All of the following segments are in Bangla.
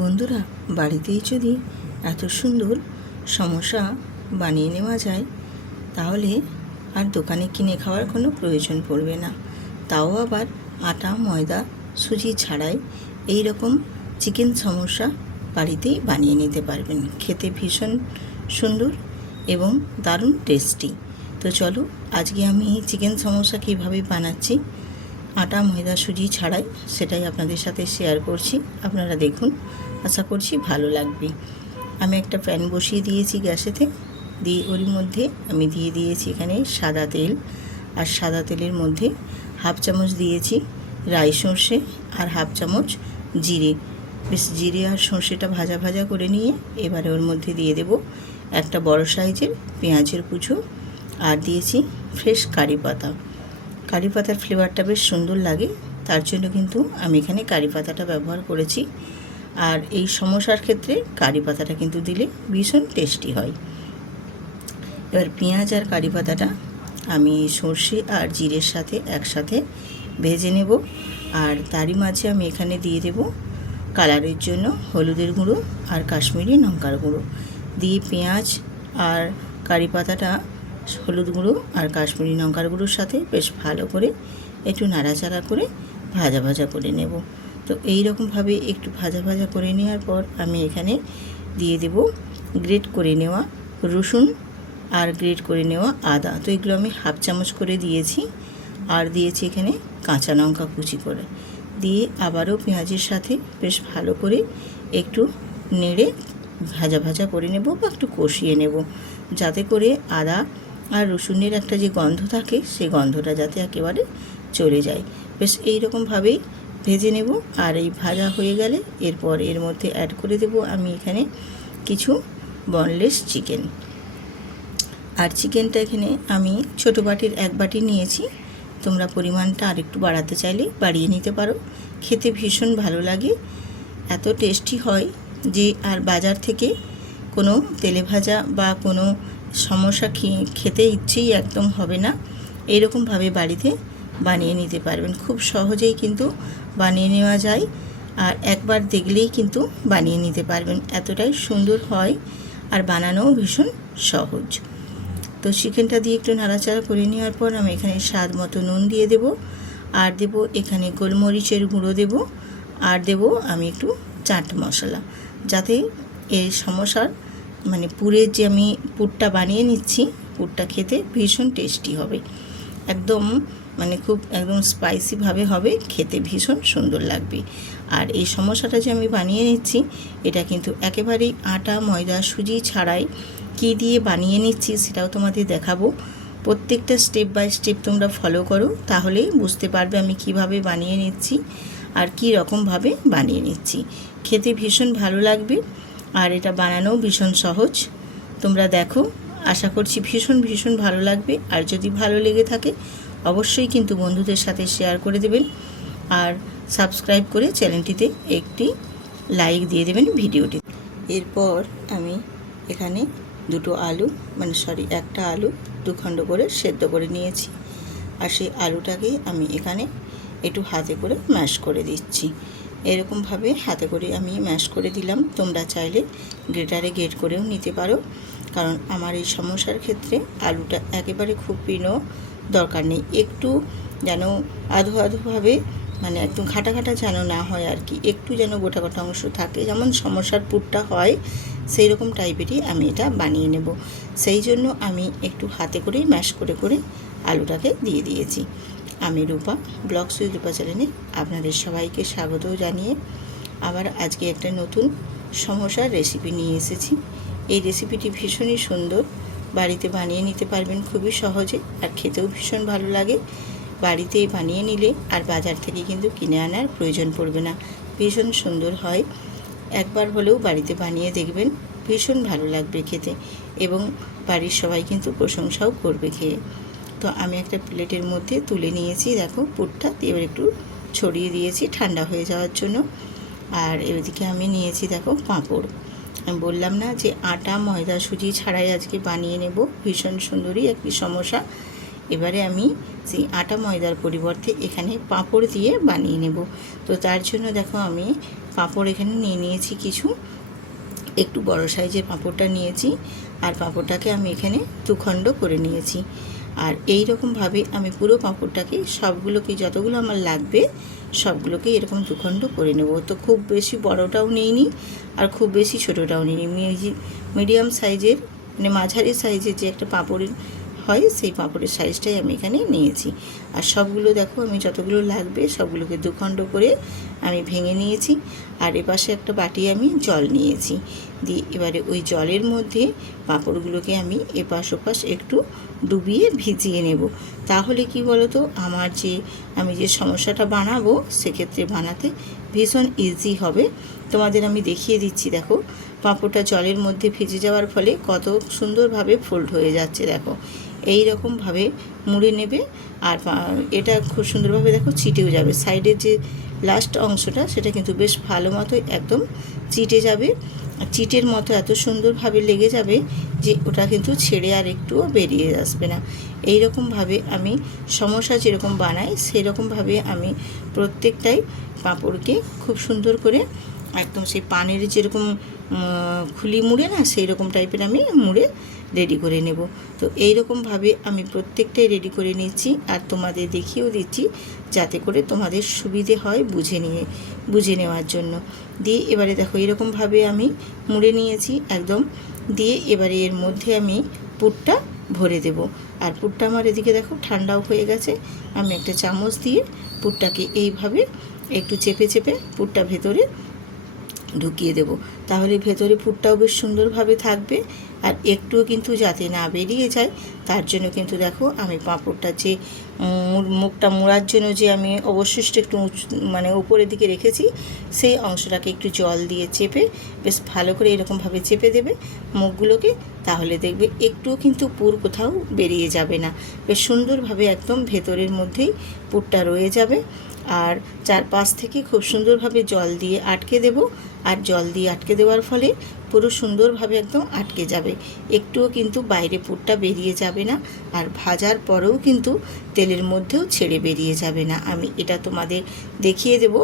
বন্ধুরা, বাড়িতেই যদি এত সুন্দর সমোসা বানিয়ে নেওয়া যায় তাহলে আর দোকানে কিনে খাওয়ার কোনো প্রয়োজন পড়বে না। তাও আবার আটা, ময়দা, সুজি ছাড়াই এই রকম চিকেন সমোসা বাড়িতেই বানিয়ে নিতে পারবেন। খেতে ভীষণ সুন্দর এবং দারুণ টেস্টি। তো চলো, আজকে আমি চিকেন সমোসা কীভাবে বানাচ্ছি আটা, ময়দা, সুজি ছাড়াই সেটাই আপনাদের সাথে শেয়ার করছি। আপনারা দেখুন, আশা করছি ভালো লাগবে। আমি একটা প্যান বসিয়ে দিয়েছি গ্যাসেতে, দিয়ে ওর মধ্যে আমি দিয়ে দিয়েছি এখানে সাদা তেল। আর সাদা তেলের মধ্যে হাফ চামচ দিয়েছি রাই সর্ষে আর হাফ চামচ জিরে। বেশ জিরে আর সর্ষেটা ভাজা ভাজা করে নিয়ে এবারে ওর মধ্যে দিয়ে দেব একটা বড় সাইজের পেঁয়াজের কুচো, আর দিয়েছি ফ্রেশ কারি পাতা। কারি পাতার ফ্লেভারটা বেশ সুন্দর লাগে, তার জন্য কিন্তু আমি এখানে কারি পাতাটা ব্যবহার করেছি। আর এই সমোসার ক্ষেত্রে কারি পাতাটা কিন্তু দিলে ভীষণ টেস্টি হয়। এবার পেঁয়াজ আর কারি পাতাটা আমি সর্ষে আর জিরের সাথে একসাথে ভেজে নেব। আর তারই মাঝে আমি এখানে দিয়ে দেব কালারের জন্য হলুদের গুঁড়ো আর কাশ্মীরি লঙ্কার গুঁড়ো। দিয়ে পেঁয়াজ আর কারি পাতাটা হলুদ গুঁড়ো আর কাশ্মীরি লঙ্কার গুঁড়োর সাথে বেশ ভালো করে একটু নাড়াচাড়া করে ভাজা ভাজা করে নেব। তো এই রকমভাবে একটু ভাজা ভাজা করে নেওয়ার পর আমি এখানে দিয়ে দেব গ্রেট করে নেওয়া রসুন আর গ্রেট করে নেওয়া আদা। তো এগুলো আমি হাফ চামচ করে দিয়েছি। আর দিয়েছি এখানে কাঁচা লঙ্কা কুচি করে। দিয়ে আবারও পেঁয়াজের সাথে বেশ ভালো করে একটু নেড়ে ভাজা ভাজা করে নেব বা একটু কষিয়ে নেব, যাতে করে আদা আর রসুনের একটা যে গন্ধ থাকে সেই গন্ধটা যাতে একেবারে চলে যায়। বেশ এই রকমভাবেই ভেজে নেব। আর এই ভাজা হয়ে গেলে এরপর এর মধ্যে অ্যাড করে দেব আমি এখানে কিছু বনলেস চিকেন। আর চিকেনটা এখানে আমি ছোটো বাটির 1 বাটি নিয়েছি। তোমরা পরিমাণটা আরেকটু বাড়াতে চাইলে বাড়িয়ে নিতে পারো। খেতে ভীষণ ভালো লাগে, এত টেস্টি হয় যে আর বাজার থেকে কোনো তেলে ভাজা বা কোনো সমোসা খেতে ইচ্ছেই একদম হবে না। এইরকমভাবে বাড়িতে বানিয়ে নিতে পারবেন, খুব সহজেই কিন্তু বানিয়ে নেওয়া যায়। আর একবার দেখলেই কিন্তু বানিয়ে নিতে পারবেন, এতটাই সুন্দর হয় আর বানানোও ভীষণ সহজ। তো চিকেনটা দিয়ে একটু নাড়াচাড়া করে নেওয়ার পর আমি এখানে স্বাদ মতো নুন দিয়ে দেব। আর দেব এখানে গোলমরিচের গুঁড়ো দেব। আর দেব আমি একটু চাট মশলা, যাতে এই সমোসার পুরের যে আমি পুরটা বানিয়ে নিচ্ছি, পুরটা খেতে ভীষণ টেস্টি হবে। একদম খুব একদম স্পাইসিভাবে হবে, খেতে ভীষণ সুন্দর লাগবে। আর এই সমোসাটা যে আমি বানিয়ে নিচ্ছি এটা কিন্তু একেবারেই আটা, ময়দা, সুজি ছাড়াই কী দিয়ে বানিয়ে নিচ্ছি সেটাও তোমাদের দেখাবো। প্রত্যেকটা স্টেপ বাই স্টেপ তোমরা ফলো করো, তাহলেই বুঝতে পারবে আমি কিভাবে বানিয়ে নিচ্ছি আর কী রকমভাবে বানিয়ে নিচ্ছি। খেতে ভীষণ ভালো লাগবে আর এটা বানানোও ভীষণ সহজ। তোমরা দেখো, আশা করছি ভীষণ ভালো লাগবে। আর যদি ভালো লেগে থাকে অবশ্যই কিন্তু বন্ধুদের সাথে শেয়ার করে দেবেন আর সাবস্ক্রাইব করে চ্যানেলটিতে একটি লাইক দিয়ে দেবেন ভিডিওটি। এরপর আমি এখানে একটা আলু 2 খণ্ড করে সেদ্ধ করে নিয়েছি। আর সেই আলুটাকে আমি এখানে একটু হাতে করে ম্যাশ করে দিচ্ছি। এরকমভাবে হাতে করে আমি ম্যাশ করে দিলাম। তোমরা চাইলে গ্রেটারে গ্রেট করেও নিতে পারো, কারণ আমার এই সমস্যার ক্ষেত্রে আলুটা একেবারে খুব পিনো দরকার নেই। একটু যেন আধোভাবে একদম ঘাটা ঘাটা যেন না হয় আর কি, একটু যেন গোটা গোটা অংশ থাকে, যেমন সমস্যার পুরটা হয় সেই রকম টাইপেরই আমি এটা বানিয়ে নেব। সেই জন্য আমি একটু হাতে করেই ম্যাশ করে করে আলুটাকে দিয়ে দিয়েছি। আমি রূপা, ব্লগস উইথ রূপা চ্যানেলে আপনাদের সবাইকে স্বাগত জানিয়ে আবার আজকে একটা নতুন সমোসার রেসিপি নিয়ে এসেছি। এই রেসিপিটি ভীষণই সুন্দর, বাড়িতে বানিয়ে নিতে পারবেন খুবই সহজে, আর খেতেও ভীষণ ভালো লাগে। বাড়িতে বানিয়ে নিলে আর বাজার থেকে কিন্তু কিনে আনার প্রয়োজন পড়বে না, ভীষণ সুন্দর হয়। একবার হলেও বাড়িতে বানিয়ে দেখবেন, ভীষণ ভালো লাগবে খেতে, এবং বাড়ির সবাই কিন্তু প্রশংসাও করবে খেয়ে। তো আমি একটা প্লেটের মধ্যে তুলে নিয়েছি, দেখো পুরটা এবার একটু ছড়িয়ে দিয়েছি ঠান্ডা হয়ে যাওয়ার জন্য। আর এদিকে আমি নিয়েছি দেখো পাঁপড়। আমি বললাম না যে আটা, ময়দা, সুজি ছাড়াই আজকে বানিয়ে নেব ভীষণ সুন্দরই একটি সমোসা। এবারে আমি সেই আটা ময়দার পরিবর্তে এখানে পাঁপড় দিয়ে বানিয়ে নেব। তো তার জন্য দেখো আমি পাঁপড় এখানে নিয়ে নিয়েছি কিছু, একটু বড় সাইজের পাঁপড়টা নিয়েছি, আর পাঁপড়টাকে আমি এখানে দুখণ্ড করে নিয়েছি। আর এই রকমভাবে আমি পুরো পাঁপড়টাকে সবগুলোকে যতগুলো আমার লাগবে সবগুলোকে এরকম দুখণ্ড করে নেব। তো খুব বেশি বড়টাও নিইনি আর খুব বেশি ছোটোটাও নিইনি, মিডিয়াম সাইজের মানে মাঝারি সাইজের যে একটা পাঁপড়ের হয় সেই পাঁপড়ের সাইজটাই আমি এখানে নিয়েছি। আর সবগুলো দেখো আমি যতগুলো লাগবে সবগুলোকে দুখণ্ড করে আমি ভেঙে নিয়েছি। আর এপাশে একটা বাটি আমি জল নিয়েছি, দিয়ে এবারে ওই জলের মধ্যে পাঁপড়গুলোকে আমি এপাশ ওপাশ একটু ডুবিয়ে ভিজিয়ে নেব। তাহলে কি বলো তো, আমি যে সমস্যাটা বানাবো সেক্ষেত্রে বানাতে ভীষণ ইজি হবে। তোমাদের আমি দেখিয়ে দিচ্ছি, দেখো পাঁপড়টা জলের মধ্যে ভিজে যাওয়ার ফলে কত সুন্দরভাবে ফোল্ড হয়ে যাচ্ছে। দেখো এই রকমভাবে মুড়ে নেবে, আর এটা খুব সুন্দরভাবে দেখো চিটেও যাবে। সাইডের যে লাস্ট অংশটা সেটা কিন্তু বেশ ভালো মতো একদম চিটে যাবে, চিটের মতো এত সুন্দরভাবে লেগে যাবে যে ওটা কিন্তু ছেড়ে আর একটুও বেরিয়ে আসবে না। এই রকমভাবে আমি সমোসা যেরকম বানাই সেরকমভাবে আমি প্রত্যেকটাই পাঁপড়কে খুব সুন্দর করে একদম সেই পানের যেরকম খুলি মুড়ে না সেই রকম টাইপের আমি মুড়ে রেডি করে নেব। তো এই রকমভাবে আমি প্রত্যেকটাই রেডি করে নিচ্ছি আর তোমাদের দেখিয়েও দিচ্ছি যাতে করে তোমাদের সুবিধে হয় বুঝে নেওয়ার জন্য। দিয়ে এবারে দেখো এরকমভাবে আমি মুড়ে নিয়েছি একদম। দিয়ে এবারে এর মধ্যে আমি পুরটা ভরে দেব। আর পুরটা আমার এদিকে দেখো ঠান্ডাও হয়ে গেছে। আমি একটা চামচ দিয়ে পুরটাকে এইভাবে একটু চেপে চেপে পুরটা ভেতরে ঢুকিয়ে দেব, তাহলে ভেতরে পুরটাও বেশ সুন্দরভাবে থাকবে। আর একটুও কিন্তু যাতে না বেরিয়ে যায় তার জন্য কিন্তু দেখো আমি পাঁপড়টা যে মুখটা মোড়ার জন্য যে আমি অবশিষ্ট একটু মানে উপরের দিকে রেখেছি সেই অংশটাকে একটু জল দিয়ে চেপে বেশ ভালো করে এরকমভাবে চেপে দেবে মুখগুলোকে, তাহলে দেখবে একটুও কিন্তু পুর কোথাও বেরিয়ে যাবে না, বেশ সুন্দরভাবে একদম ভেতরের মধ্যেই পুরটা রয়ে যাবে। আর চারপাশ থেকে খুব সুন্দরভাবে জল দিয়ে আটকে দেব, আর জল দিয়ে আটকে দেওয়ার ফলে পুরো সুন্দরভাবে একদম আটকে যাবে, একটুও কিন্তু বাইরে পুরটা বেরিয়ে যাবে না, আর ভাজার পরেও কিন্তু তেলের মধ্যেও ছেড়ে বেরিয়ে যাবে না। আমি এটা তোমাদের দেখিয়ে দেব।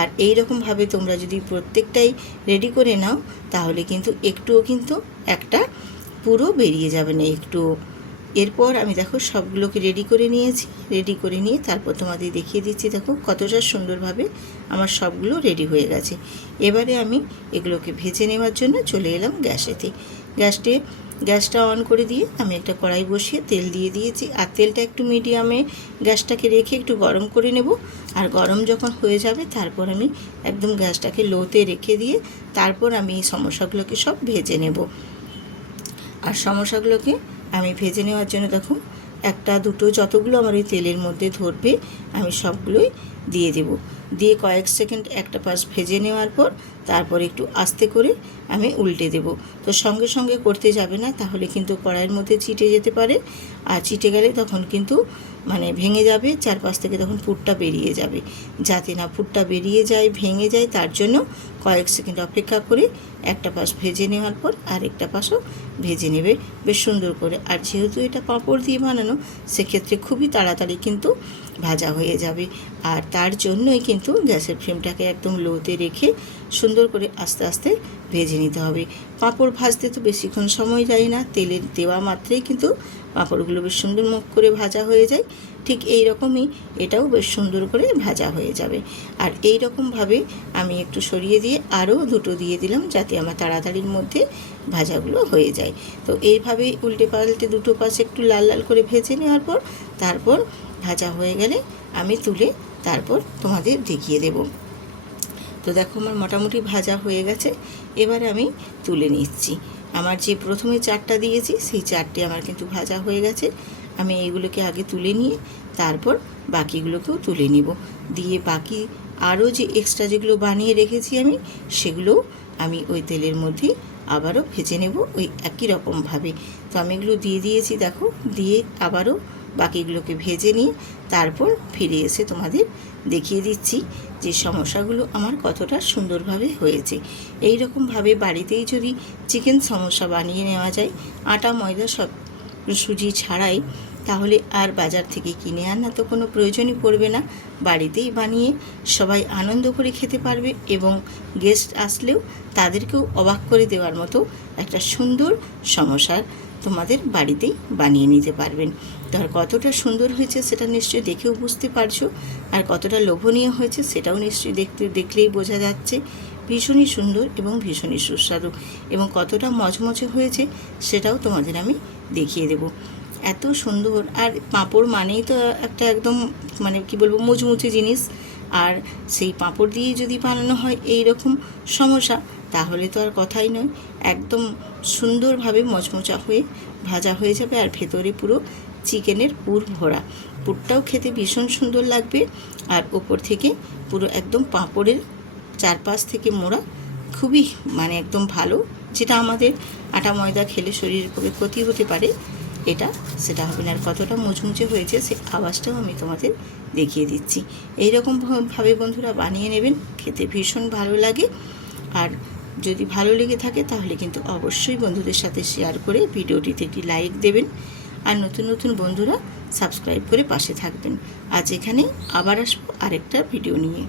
আর এই রকমভাবে তোমরা যদি প্রত্যেকটাই রেডি করে নাও তাহলে কিন্তু একটুও কিন্তু একটা পুরো বেরিয়ে যাবে না একটুও। এরপর আমি দেখো সবগুলোকে রেডি করে নিয়েছি, রেডি করে নিয়ে তারপর তোমাদের দেখিয়ে দিচ্ছি দেখো কতটা সুন্দরভাবে আমার সবগুলো রেডি হয়ে গেছে। এবারে আমি এগুলোকে ভেজে নেওয়ার জন্য চলে এলাম গ্যাসেতে। গ্যাসটা অন করে দিয়ে আমি একটা কড়াই বসিয়ে তেল দিয়ে দিয়েছি, আর তেলটা একটু মিডিয়ামে গ্যাসটাকে রেখে একটু গরম করে নেব। আর গরম যখন হয়ে যাবে তারপর আমি একদম গ্যাসটাকে লোতে রেখে দিয়ে তারপর আমি এই সমোসাগুলোকে সব ভেজে নেব। আর সমোসাগুলোকে আমি ভেজে নেওয়ার জন্য দেখো একটা দুটো যতগুলো আমার ওই তেলের মধ্যে ধরবে আমি সবগুলোই দিয়ে দেব। দিয়ে কয়েক সেকেন্ড একটা পাশ ভেজে নেওয়ার পর তারপর একটু আস্তে করে আমি উল্টে দেব। তো সঙ্গে সঙ্গে করতে যাবে না, তাহলে কিন্তু কড়াইয়ের মধ্যে চিটে যেতে পারে, আর চিটে গেলে তখন কিন্তু মানে ভেঙে যাবে, চারপাশ থেকে তখন পুরটা বেরিয়ে যাবে। যাতে না পুরটা বেরিয়ে যায় ভেঙে যায় তার জন্য কয়েক সেকেন্ড অপেক্ষা করে একটা পাশ ভেজে নেওয়ার পর আরেকটা পাশও ভেজে নেবে বেশ সুন্দর করে। আর যেহেতু এটা পাঁপড় দিয়ে বানানো সেক্ষেত্রে খুবই তাড়াতাড়ি কিন্তু ভাজা হয়ে যাবে। আর তার জন্যই কিন্তু গ্যাসের ফ্লেমটাকে একদম লোতে রেখে সুন্দর করে আস্তে আস্তে ভেজে নিতে হবে। পাঁপড় ভাজতে তো বেশিক্ষণ সময় যায় না, তেলে দেওয়া মাত্রেই কিন্তু পাঁপড়গুলো বেশ সুন্দর মুখ করে ভাজা হয়ে যায়। ঠিক এই রকমই এটাও বেশ সুন্দর করে ভাজা হয়ে যাবে। আর এই রকমভাবে আমি একটু সরিয়ে দিয়ে আরও দুটো দিয়ে দিলাম যাতে আমার তাড়াতাড়ির মধ্যে ভাজাগুলো হয়ে যায়। তো এইভাবেই উল্টে পাল্টে দুটো পাশ একটু লাল লাল করে ভেজে নেওয়ার পর তারপর ভাজা হয়ে গেলে আমি তুলে তারপর তোমাদের দেখিয়ে দেব। তো দেখো আমার মোটামুটি ভাজা হয়ে গেছে, এবারে আমি তুলে নিচ্ছি। আমার যে প্রথমে চারটা দিয়েছি সেই চারটে আমার কিন্তু ভাজা হয়ে গেছে। আমি এইগুলোকে আগে তুলে নিয়ে তারপর বাকিগুলোকেও তুলে নিব। দিয়ে বাকি আরও যে এক্সট্রা যেগুলো বানিয়ে রেখেছি সেগুলো আমি ওই তেলের মধ্যে আবারও ভেজে নেব ওই একই রকমভাবে। তো আমি এগুলো দিয়ে দিয়েছি দেখো, দিয়ে আবারও বাকিগুলোকে ভেজে নিয়ে তারপর ফিরে এসে তোমাদের দেখিয়ে দিচ্ছি যে সমোসাগুলো আমার কতটা সুন্দরভাবে হয়েছে। এই রকমভাবে বাড়িতেই যদি চিকেন সমোসা বানিয়ে নেওয়া যায় আটা ময়দা সব সুজি ছাড়াই, তাহলে আর বাজার থেকে কিনে আনা তো কোনো প্রয়োজনই পড়বে না। বাড়িতেই বানিয়ে সবাই আনন্দ করে খেতে পারবে এবং গেস্ট আসলেও তাদেরকেও অবাক করে দেওয়ার মতো একটা সুন্দর সমোসা তোমাদের বাড়িতেই বানিয়ে নিতে পারবেন। তো আর কতটা সুন্দর হয়েছে সেটা নিশ্চয়ই দেখেও বুঝতে পারছো, আর কতটা লোভনীয় হয়েছে সেটাও নিশ্চয়ই দেখলেই বোঝা যাচ্ছে। ভীষণই সুন্দর এবং ভীষণই সুস্বাদু, এবং কতটা মচমচে হয়েছে সেটাও তোমাদের আমি দেখিয়ে দেব। এত সুন্দর, আর পাঁপড় মানেই তো একটা একদম মানে কি বলবো মুচমুচে জিনিস, আর সেই পাঁপড় দিয়ে যদি বানানো হয় এই রকম সমোসা তাহলে তো আর কথাই নয়, একদম সুন্দরভাবে মচমচা হয়ে ভাজা হয়ে যাবে, আর ভেতরে পুরো চিকেনের পুর ভরা। পুরটাও খেতে ভীষণ সুন্দর লাগবে, আর ওপর থেকে পুরো একদম পাঁপড়ের চারপাশ থেকে মোড়া, খুবই মানে একদম ভালো। যেটা আমাদের আটা ময়দা খেলে শরীরের পক্ষে ক্ষতি হতে পারে, এটা সেটা হবে না। আর কতটা মুচমুচে হয়েছে সে আওয়াজটাও আমি তোমাদের দেখিয়ে দিচ্ছি। এই রকমভাবে বন্ধুরা বানিয়ে নেবেন, খেতে ভীষণ ভালো লাগে। আর যদি ভালো লেগে থাকে তাহলে কিন্তু অবশ্যই বন্ধুদের সাথে শেয়ার করে ভিডিওটিতে একটি লাইক দেবেন, আর নতুন নতুন বন্ধুরা সাবস্ক্রাইব করে পাশে থাকবেন। আজ এখানে আবার আসবো আরেকটা ভিডিও নিয়ে।